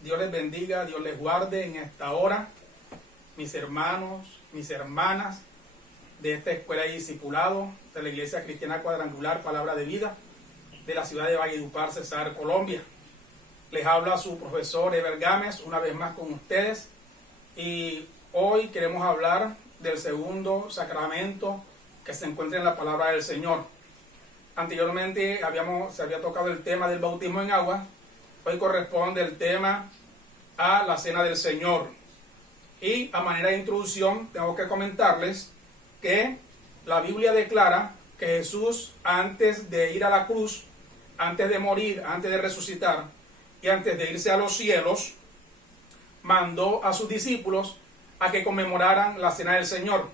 Dios les bendiga, Dios les guarde en esta hora, mis hermanos, mis hermanas de esta escuela de discipulado de la Iglesia Cristiana Cuadrangular Palabra de Vida de la ciudad de Valledupar, Cesar, Colombia. Les habla su profesor Eber Gámez una vez más con ustedes, y hoy queremos hablar del segundo sacramento que se encuentra en la palabra del Señor. Anteriormente se había tocado el tema del bautismo en agua. Hoy corresponde el tema a la cena del Señor. Y a manera de introducción tengo que comentarles que la Biblia declara que Jesús, antes de ir a la cruz, antes de morir, antes de resucitar y antes de irse a los cielos, mandó a sus discípulos a que conmemoraran la cena del Señor.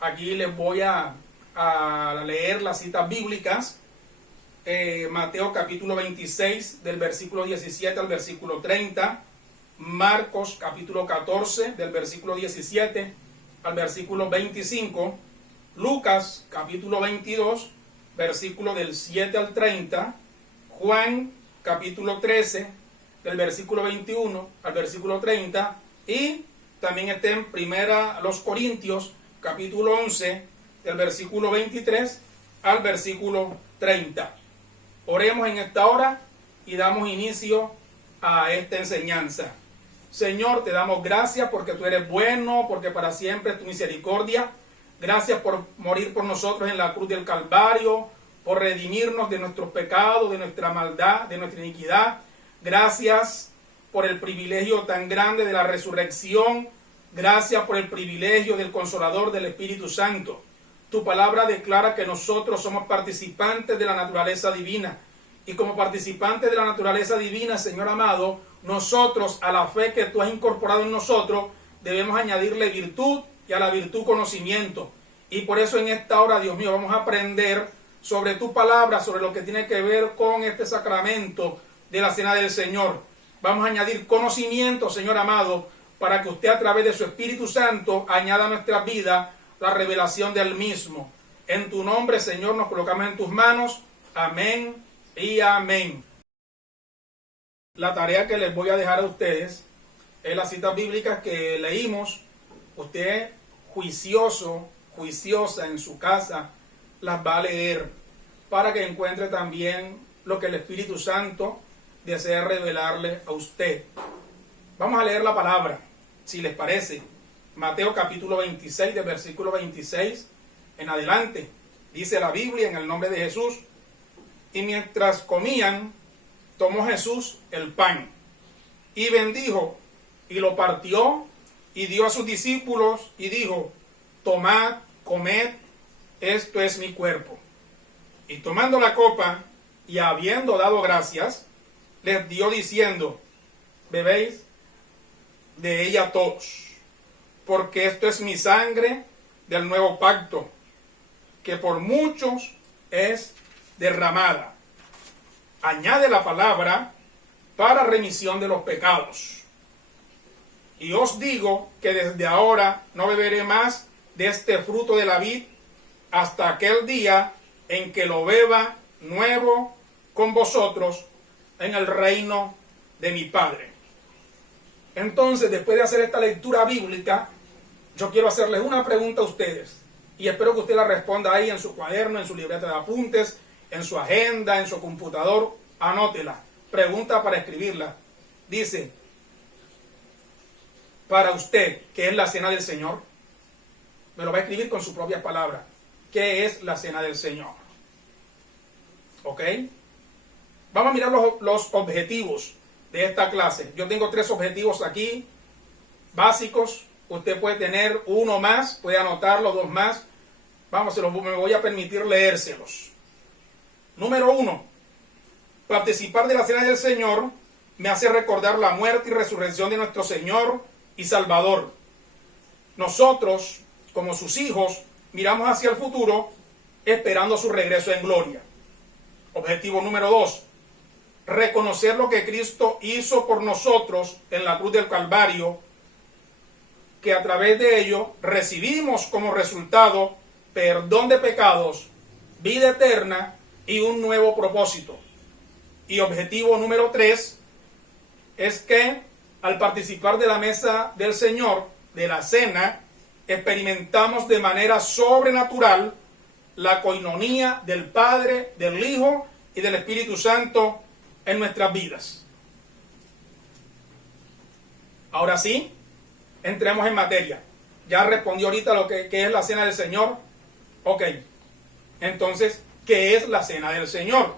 Aquí les voy a leer las citas bíblicas. Mateo capítulo 26 del versículo 17 al versículo 30, Marcos capítulo 14 del versículo 17 al versículo 25, Lucas capítulo 22 versículo del 7 al 30, Juan capítulo 13 del versículo 21 al versículo 30, y también está en Primera los Corintios capítulo 11 del versículo 23 al versículo 30. Oremos en esta hora y damos inicio a esta enseñanza. Señor, te damos gracias porque tú eres bueno, porque para siempre es tu misericordia. Gracias por morir por nosotros en la cruz del Calvario, por redimirnos de nuestros pecados, de nuestra maldad, de nuestra iniquidad. Gracias por el privilegio tan grande de la resurrección. Gracias por el privilegio del Consolador, del Espíritu Santo. Tu palabra declara que nosotros somos participantes de la naturaleza divina. Y como participantes de la naturaleza divina, Señor amado, nosotros, a la fe que tú has incorporado en nosotros, debemos añadirle virtud, y a la virtud conocimiento. Y por eso en esta hora, Dios mío, vamos a aprender sobre tu palabra, sobre lo que tiene que ver con este sacramento de la cena del Señor. Vamos a añadir conocimiento, Señor amado, para que usted, a través de su Espíritu Santo, añada a nuestra vida la revelación del mismo. En tu nombre, Señor, nos colocamos en tus manos. Amén y amén. La tarea que les voy a dejar a ustedes es las citas bíblicas que leímos. Usted, juiciosa en su casa, las va a leer para que encuentre también lo que el Espíritu Santo desea revelarle a usted. Vamos a leer la palabra, si les parece. Mateo capítulo 26, del versículo 26 en adelante. Dice la Biblia en el nombre de Jesús: y mientras comían, tomó Jesús el pan y bendijo y lo partió y dio a sus discípulos y dijo: tomad, comed, esto es mi cuerpo. Y tomando la copa y habiendo dado gracias, les dio diciendo: bebéis de ella todos, porque esto es mi sangre del nuevo pacto, que por muchos es derramada. Añade la palabra para remisión de los pecados. Y os digo que desde ahora no beberé más de este fruto de la vid hasta aquel día en que lo beba nuevo con vosotros en el reino de mi Padre. Entonces, después de hacer esta lectura bíblica, yo quiero hacerles una pregunta a ustedes, y espero que usted la responda ahí en su cuaderno, en su libreta de apuntes, en su agenda, en su computador. Anótela. Pregunta para escribirla. Dice: para usted, ¿qué es la cena del Señor? Me lo va a escribir con sus propias palabras. ¿Qué es la cena del Señor? ¿Ok? Vamos a mirar los objetivos de esta clase. Yo tengo 3 objetivos aquí, básicos. Usted puede tener uno más, puede anotarlo, 2 más. Vamos, me voy a permitir leérselos. Número 1. Participar de la cena del Señor me hace recordar la muerte y resurrección de nuestro Señor y Salvador. Nosotros, como sus hijos, miramos hacia el futuro esperando su regreso en gloria. Objetivo número 2. Reconocer lo que Cristo hizo por nosotros en la cruz del Calvario, que a través de ello recibimos como resultado perdón de pecados, vida eterna y un nuevo propósito. Y objetivo número 3 es que al participar de la mesa del Señor, de la cena, experimentamos de manera sobrenatural la coinonía del Padre, del Hijo y del Espíritu Santo en nuestras vidas. Ahora sí, entremos en materia. Ya respondió ahorita lo que es la cena del Señor. Ok, entonces, ¿qué es la cena del Señor?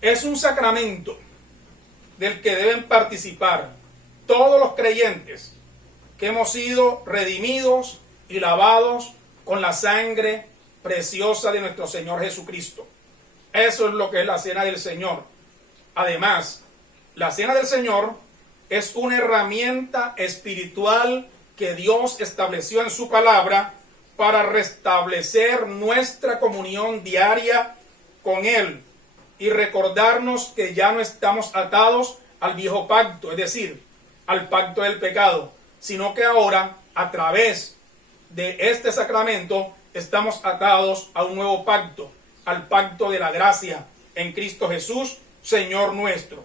Es un sacramento del que deben participar todos los creyentes que hemos sido redimidos y lavados con la sangre preciosa de nuestro Señor Jesucristo. Eso es lo que es la cena del Señor. Además, la cena del Señor es una herramienta espiritual que Dios estableció en su palabra para restablecer nuestra comunión diaria con Él y recordarnos que ya no estamos atados al viejo pacto, es decir, al pacto del pecado, sino que ahora, a través de este sacramento, estamos atados a un nuevo pacto, al pacto de la gracia en Cristo Jesús, Señor nuestro.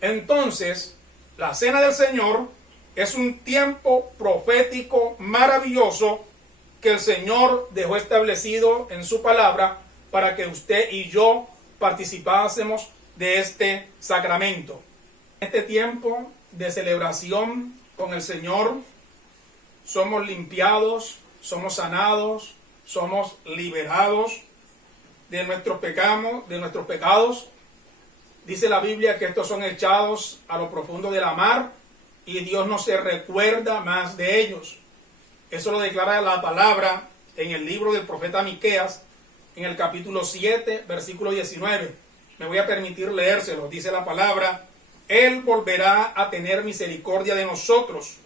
Entonces, la cena del Señor es un tiempo profético maravilloso que el Señor dejó establecido en su palabra para que usted y yo participásemos de este sacramento. Este tiempo de celebración con el Señor somos limpiados, somos sanados, somos liberados de nuestros pecados. Dice la Biblia que estos son echados a lo profundo de la mar y Dios no se recuerda más de ellos. Eso lo declara la palabra en el libro del profeta Miqueas, en el capítulo 7, versículo 19. Me voy a permitir leérselo. Dice la palabra: Él volverá a tener misericordia de nosotros,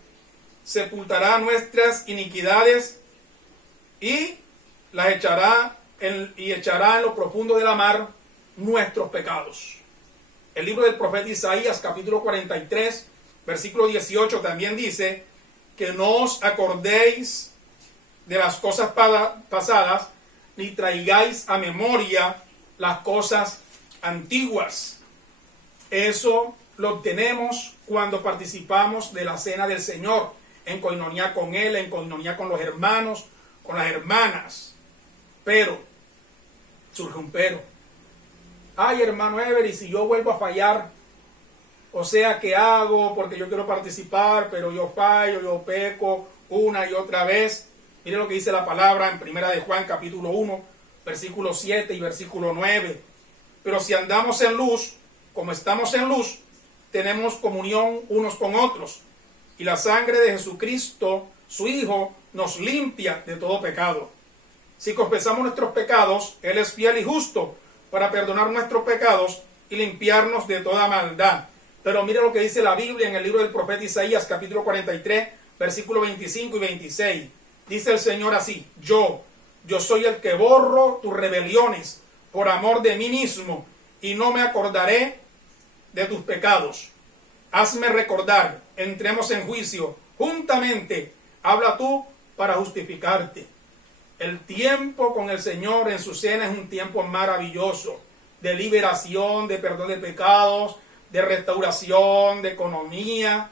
sepultará nuestras iniquidades y las echará en lo profundo de la mar nuestros pecados. El libro del profeta Isaías, capítulo 43, versículo 18, también dice que no os acordéis de las cosas pasadas, ni traigáis a memoria las cosas antiguas. Eso lo obtenemos cuando participamos de la cena del Señor, en coinonía con Él, en coinonía con los hermanos, con las hermanas. Pero, surge un pero. Ay, hermano Ever, y si yo vuelvo a fallar, o sea, ¿qué hago? Porque yo quiero participar, pero yo fallo, yo peco una y otra vez. Mire lo que dice la palabra en Primera de Juan, capítulo 1, versículo 7 y versículo 9. Pero si andamos en luz, como estamos en luz, tenemos comunión unos con otros. Y la sangre de Jesucristo, su Hijo, nos limpia de todo pecado. Si confesamos nuestros pecados, Él es fiel y justo para perdonar nuestros pecados y limpiarnos de toda maldad. Pero mire lo que dice la Biblia en el libro del profeta Isaías, capítulo 43, versículos 25 y 26. Dice el Señor así: Yo soy el que borro tus rebeliones por amor de mí mismo, y no me acordaré de tus pecados. Hazme recordar, entremos en juicio juntamente, habla tú para justificarte. El tiempo con el Señor en su cena es un tiempo maravilloso, de liberación, de perdón de pecados, de restauración, de economía,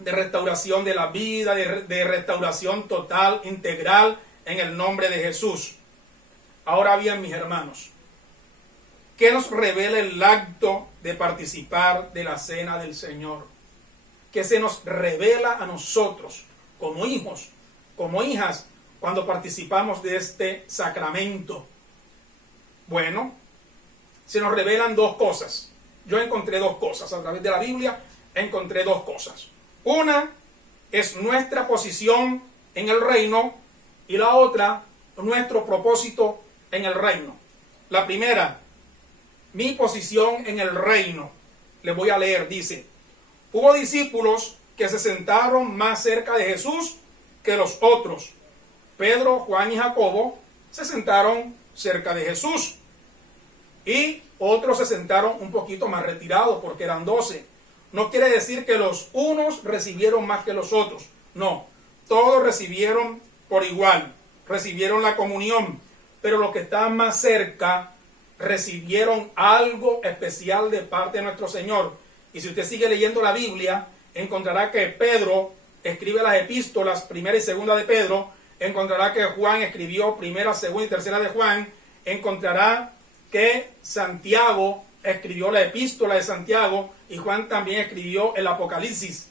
de restauración de la vida, de restauración total, integral, en el nombre de Jesús. Ahora bien, mis hermanos, ¿qué nos revela el acto de participar de la cena del Señor? ¿Qué se nos revela a nosotros como hijos, como hijas, cuando participamos de este sacramento? Bueno, se nos revelan dos cosas. Yo encontré dos cosas. A través de la Biblia encontré dos cosas. Una es nuestra posición en el reino y la otra, nuestro propósito en el reino. La primera, mi posición en el reino. Le voy a leer, dice: hubo discípulos que se sentaron más cerca de Jesús que los otros. Pedro, Juan y Jacobo se sentaron cerca de Jesús. Y otros se sentaron un poquito más retirados porque eran 12. No quiere decir que los unos recibieron más que los otros. No, todos recibieron por igual. Recibieron la comunión. Pero los que estaban más cerca recibieron algo especial de parte de nuestro Señor. Y si usted sigue leyendo la Biblia, encontrará que Pedro escribe las epístolas, primera y segunda de Pedro, encontrará que Juan escribió primera, segunda y tercera de Juan, encontrará que Santiago escribió la epístola de Santiago y Juan también escribió el Apocalipsis.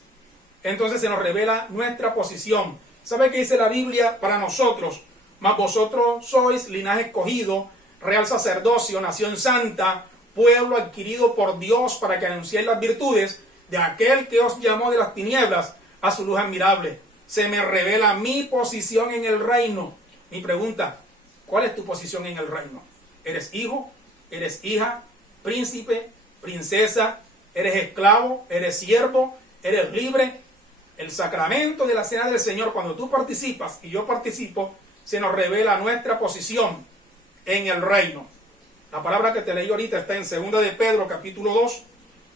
Entonces se nos revela nuestra posición. ¿Sabe qué dice la Biblia para nosotros? Mas vosotros sois linaje escogido, real sacerdocio, nación santa, pueblo adquirido por Dios para que anunciéis las virtudes de aquel que os llamó de las tinieblas a su luz admirable. Se me revela mi posición en el reino. Mi pregunta, ¿cuál es tu posición en el reino? ¿Eres hijo? ¿Eres hija? ¿Príncipe? ¿Princesa? ¿Eres esclavo? ¿Eres siervo? ¿Eres libre? El sacramento de la cena del Señor, cuando tú participas y yo participo, se nos revela nuestra posición en el reino. La palabra que te leí ahorita está en 2 de Pedro, capítulo 2,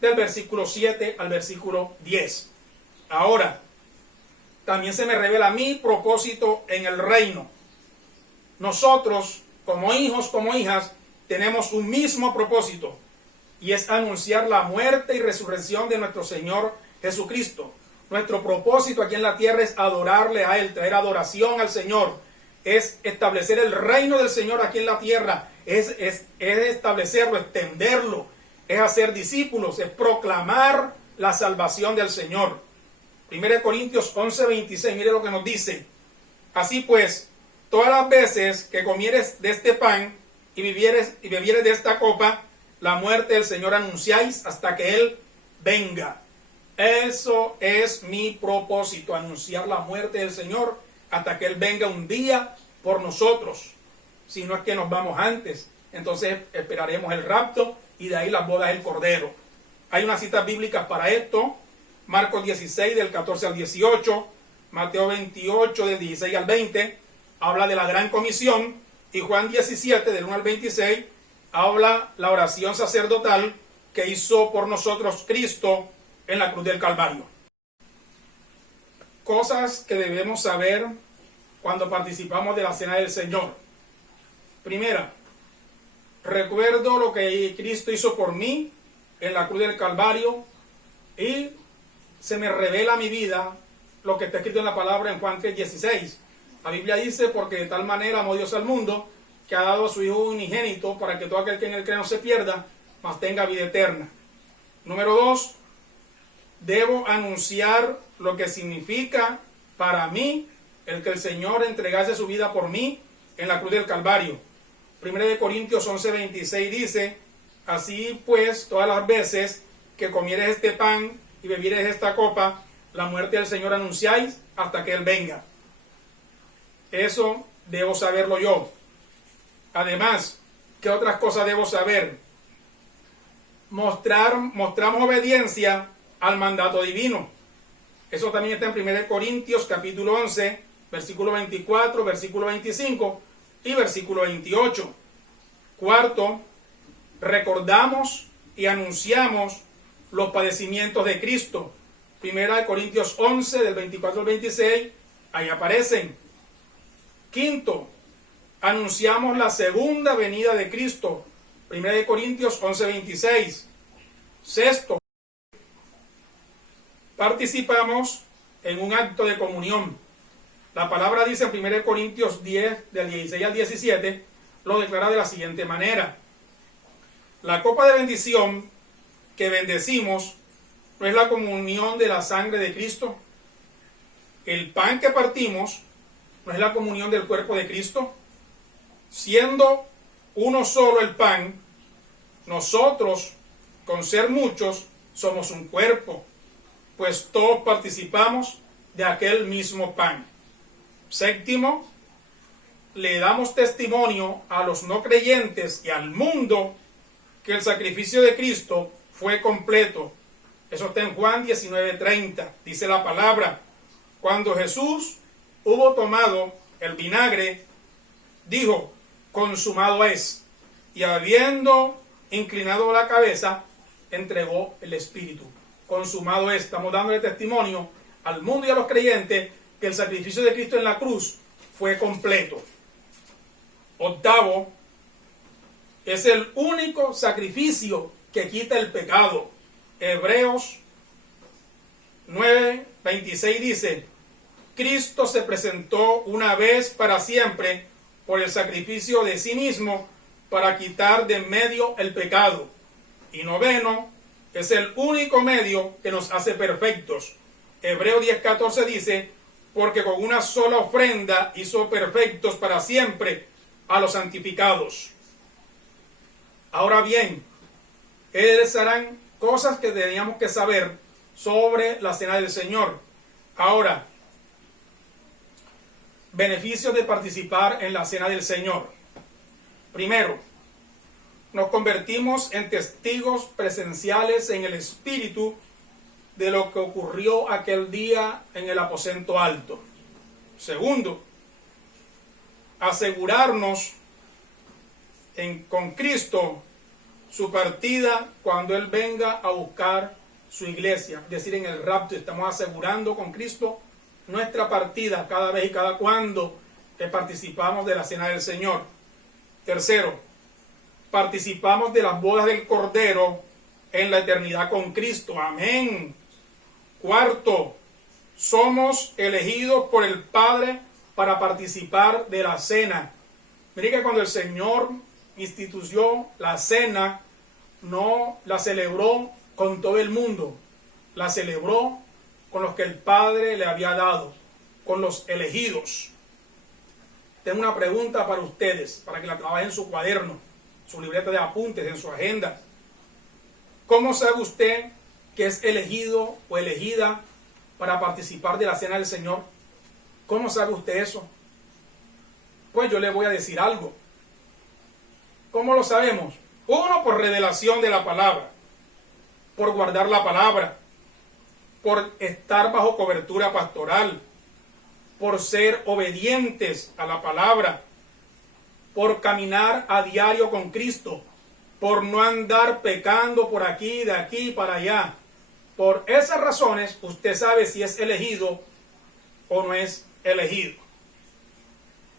del versículo 7 al versículo 10. Ahora, también se me revela mi propósito en el reino. Nosotros, como hijos, como hijas, tenemos un mismo propósito, y es anunciar la muerte y resurrección de nuestro Señor Jesucristo. Nuestro propósito aquí en la tierra es adorarle a Él, traer adoración al Señor, es establecer el reino del Señor aquí en la tierra, es establecerlo, extenderlo, es hacer discípulos, es proclamar la salvación del Señor. 1 Corintios 11:26, mire lo que nos dice. Así pues, todas las veces que comieres de este pan y bebieres de esta copa, la muerte del Señor anunciáis hasta que Él venga. Eso es mi propósito, anunciar la muerte del Señor hasta que Él venga un día por nosotros. Si no es que nos vamos antes, entonces esperaremos el rapto y de ahí las bodas del Cordero. Hay unas citas bíblicas para esto. Marcos 16 del 14 al 18, Mateo 28 del 16 al 20, habla de la gran comisión, y Juan 17 del 1 al 26, habla la oración sacerdotal que hizo por nosotros Cristo en la cruz del Calvario. Cosas que debemos saber cuando participamos de la cena del Señor. Primera, recuerdo lo que Cristo hizo por mí en la cruz del Calvario y se me revela a mi vida lo que está escrito en la palabra en Juan 3:16. La Biblia dice, porque de tal manera amó Dios al mundo, que ha dado a su Hijo unigénito, para que todo aquel que en él cree no se pierda, mas tenga vida eterna. Número 2, debo anunciar lo que significa para mí el que el Señor entregase su vida por mí en la cruz del Calvario. 1 Corintios 11:26 dice, así pues, todas las veces que comieres este pan y bebieres esta copa, la muerte del Señor anunciáis hasta que Él venga. Eso debo saberlo yo. Además, ¿qué otras cosas debo saber? Mostramos obediencia al mandato divino. Eso también está en 1 Corintios capítulo 11, versículo 24, versículo 25 y versículo 28. Cuarto, recordamos y anunciamos los padecimientos de Cristo. 1 Corintios 11, del 24 al 26, ahí aparecen. Quinto, anunciamos la segunda venida de Cristo. 1 Corintios 11, 26. Sexto, participamos en un acto de comunión. La palabra dice en 1 Corintios 10, del 16 al 17, lo declara de la siguiente manera. La copa de bendición que bendecimos no es la comunión de la sangre de Cristo. El pan que partimos no es la comunión del cuerpo de Cristo. Siendo uno solo el pan, nosotros, con ser muchos, somos un cuerpo, pues todos participamos de aquel mismo pan. Séptimo, le damos testimonio a los no creyentes y al mundo que el sacrificio de Cristo fue completo. Eso está en Juan 19:30. Dice la palabra, cuando Jesús hubo tomado el vinagre, dijo, consumado es. Y habiendo inclinado la cabeza, entregó el Espíritu. Consumado es. Estamos dándole testimonio al mundo y a los creyentes que el sacrificio de Cristo en la cruz fue completo. Octavo, es el único sacrificio que quita el pecado. Hebreos 9:26 dice: Cristo se presentó una vez para siempre por el sacrificio de sí mismo para quitar de en medio el pecado. Y noveno, es el único medio que nos hace perfectos. Hebreos 10:14 dice: porque con una sola ofrenda hizo perfectos para siempre a los santificados. Ahora bien, esas serán cosas que teníamos que saber sobre la cena del Señor. Ahora, beneficios de participar en la cena del Señor. Primero, nos convertimos en testigos presenciales en el Espíritu de lo que ocurrió aquel día en el aposento alto. Segundo, asegurarnos con Cristo su partida cuando Él venga a buscar su iglesia. Es decir, en el rapto estamos asegurando con Cristo nuestra partida cada vez y cada cuando que participamos de la cena del Señor. Tercero, participamos de las bodas del Cordero en la eternidad con Cristo. Amén. Cuarto, somos elegidos por el Padre para participar de la cena. Mire que cuando el Señor instituyó la cena, no la celebró con todo el mundo, la celebró con los que el Padre le había dado, con los elegidos. Tengo una pregunta para ustedes, para que la trabajen en su cuaderno, su libreta de apuntes, en su agenda. ¿Cómo sabe usted que es elegido o elegida para participar de la cena del Señor? ¿Cómo sabe usted eso? Pues yo le voy a decir algo. ¿Cómo lo sabemos? Uno, por revelación de la palabra, por guardar la palabra, por estar bajo cobertura pastoral, por ser obedientes a la palabra, por caminar a diario con Cristo, por no andar pecando por aquí, de aquí para allá. Por esas razones usted sabe si es elegido o no es elegido.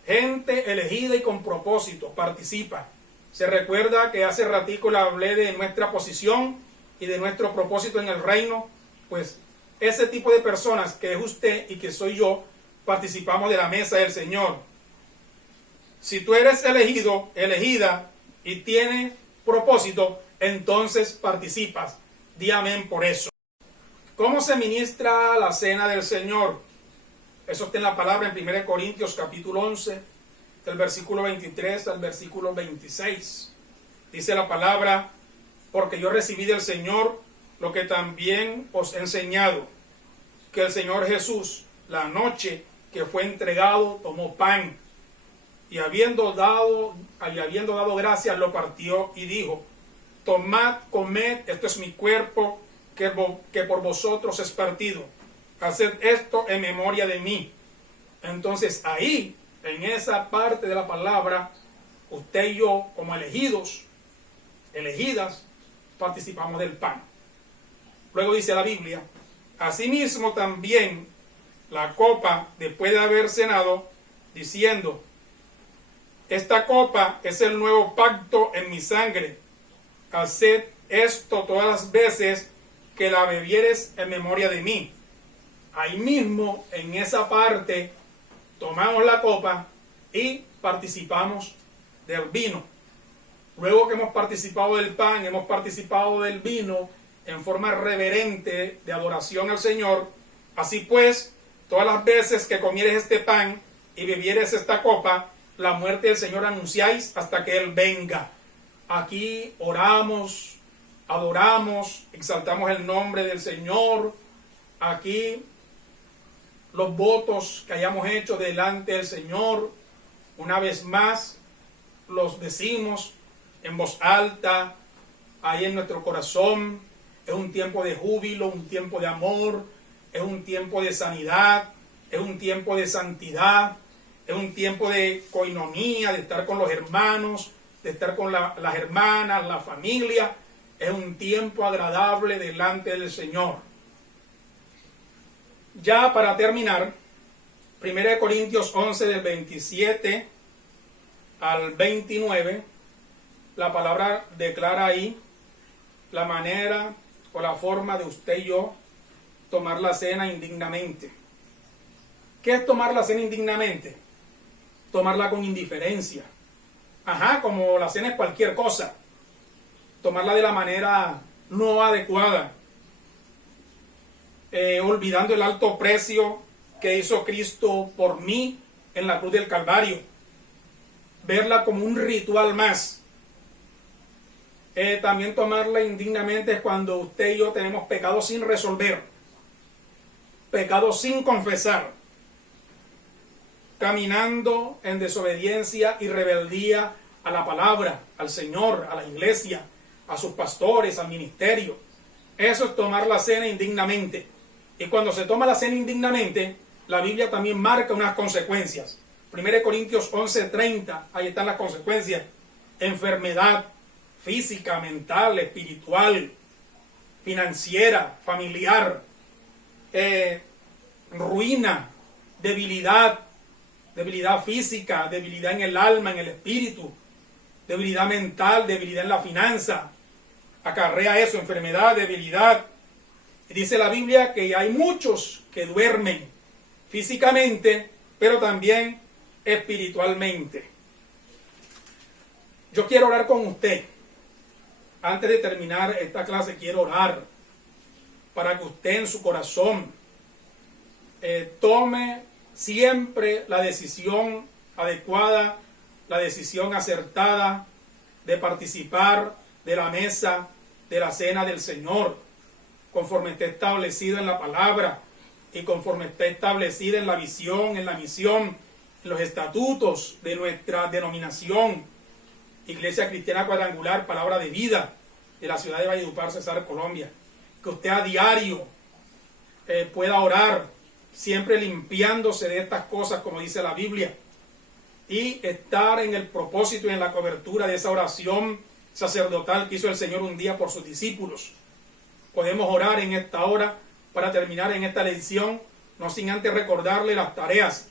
Gente elegida y con propósito participa. Se recuerda que hace ratico le hablé de nuestra posición y de nuestro propósito en el reino. Pues ese tipo de personas que es usted y que soy yo, participamos de la mesa del Señor. Si tú eres elegido, elegida y tienes propósito, entonces participas. Di amén por eso. ¿Cómo se ministra la cena del Señor? Eso está en la palabra en 1 Corintios capítulo 11, del versículo 23 al versículo 26. Dice la palabra: porque yo recibí del Señor lo que también os he enseñado, que el Señor Jesús, la noche que fue entregado, tomó pan, y habiendo dado gracias, lo partió y dijo: tomad, comed, esto es mi cuerpo, que por vosotros es partido. Haced esto en memoria de mí. Entonces ahí, en esa parte de la palabra, usted y yo, como elegidos, elegidas, participamos del pan. Luego dice la Biblia: asimismo también la copa, después de haber cenado, diciendo: esta copa es el nuevo pacto en mi sangre. Haced esto todas las veces que la bebieres en memoria de mí. Ahí mismo, en esa parte, tomamos la copa y participamos del vino. Luego que hemos participado del pan, hemos participado del vino en forma reverente de adoración al Señor. Así pues, todas las veces que comieres este pan y bebieres esta copa, la muerte del Señor anunciáis hasta que Él venga. Aquí oramos, adoramos, exaltamos el nombre del Señor. Aquí los votos que hayamos hecho delante del Señor, una vez más, los decimos en voz alta, ahí en nuestro corazón. Es un tiempo de júbilo, un tiempo de amor, es un tiempo de sanidad, es un tiempo de santidad, es un tiempo de coinonía, de estar con los hermanos, de estar con las hermanas, la familia. Es un tiempo agradable delante del Señor. Ya para terminar, 1 Corintios 11 del 27 al 29, la palabra declara ahí la manera o la forma de usted y yo tomar la cena indignamente. ¿Qué es tomar la cena indignamente? Tomarla con indiferencia. Ajá, como la cena es cualquier cosa. Tomarla de la manera no adecuada. Olvidando el alto precio que hizo Cristo por mí en la cruz del Calvario. Verla como un ritual más. También tomarla indignamente es cuando usted y yo tenemos pecados sin resolver. Pecados sin confesar. Caminando en desobediencia y rebeldía a la palabra, al Señor, a la iglesia, a sus pastores, al ministerio. Eso es tomar la cena indignamente. Y cuando se toma la cena indignamente, la Biblia también marca unas consecuencias. 1 Corintios 11:30, ahí están las consecuencias. Enfermedad física, mental, espiritual, financiera, familiar, ruina, debilidad física, debilidad en el alma, en el espíritu, debilidad mental, debilidad en la finanza. Acarrea eso, enfermedad, debilidad. Dice la Biblia que hay muchos que duermen físicamente, pero también espiritualmente. Yo quiero orar con usted. Antes de terminar esta clase, quiero orar para que usted en su corazón tome siempre la decisión adecuada, la decisión acertada de participar de la mesa de la cena del Señor, conforme esté establecido en la palabra y conforme esté establecido en la visión, en la misión, en los estatutos de nuestra denominación, Iglesia Cristiana Cuadrangular, Palabra de Vida, de la ciudad de Valledupar, Cesar, Colombia. Que usted a diario pueda orar, siempre limpiándose de estas cosas, como dice la Biblia, y estar en el propósito y en la cobertura de esa oración sacerdotal que hizo el Señor un día por sus discípulos. Podemos orar en esta hora para terminar en esta lección, no sin antes recordarle las tareas.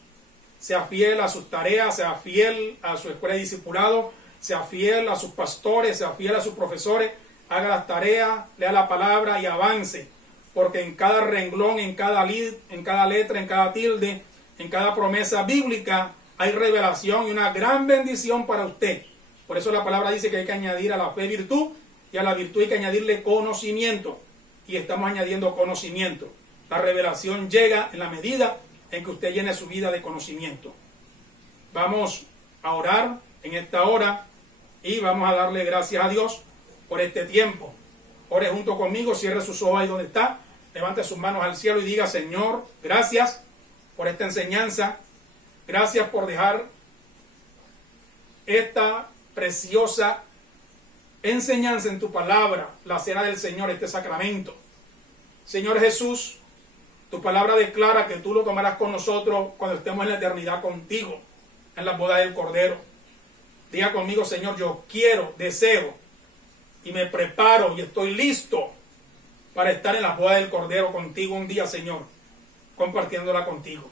Sea fiel a sus tareas, sea fiel a su escuela de discipulado, sea fiel a sus pastores, sea fiel a sus profesores, haga las tareas, lea la palabra y avance, porque en cada renglón, en cada letra, en cada tilde, en cada promesa bíblica hay revelación y una gran bendición para usted. Por eso la palabra dice que hay que añadir a la fe virtud, y a la virtud hay que añadirle conocimiento, y estamos añadiendo conocimiento. La revelación llega en la medida en que usted llene su vida de conocimiento. Vamos a orar en esta hora y vamos a darle gracias a Dios por este tiempo. Ore junto conmigo, cierre sus ojos ahí donde está, levante sus manos al cielo y diga: Señor, gracias por esta enseñanza, gracias por dejar esta preciosa enseñanza en tu palabra, la cena del Señor, este sacramento. Señor Jesús, tu palabra declara que tú lo tomarás con nosotros cuando estemos en la eternidad contigo, en la boda del Cordero. Diga conmigo: Señor, yo quiero, deseo y me preparo y estoy listo para estar en la boda del Cordero contigo un día, Señor, compartiéndola contigo.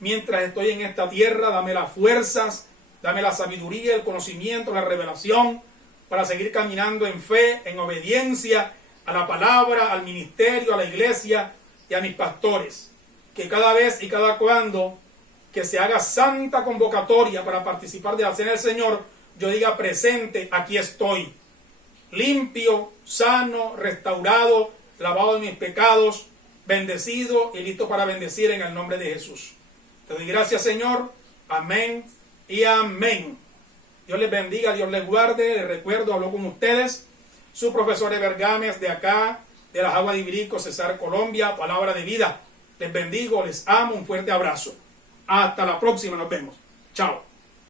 Mientras estoy en esta tierra, dame las fuerzas, dame la sabiduría, el conocimiento, la revelación, para seguir caminando en fe, en obediencia a la palabra, al ministerio, a la iglesia y a mis pastores. Que cada vez y cada cuando que se haga santa convocatoria para participar de la cena del Señor, yo diga presente: aquí estoy, limpio, sano, restaurado, lavado de mis pecados, bendecido y listo para bendecir en el nombre de Jesús. Te doy gracias, Señor. Amén y amén. Dios les bendiga, Dios les guarde. Les recuerdo, habló con ustedes su profesor de Bergames, de acá, de las Aguas de Ibirico, Cesar, Colombia, Palabra de Vida. Les bendigo, les amo, un fuerte abrazo. Hasta la próxima, nos vemos. Chao.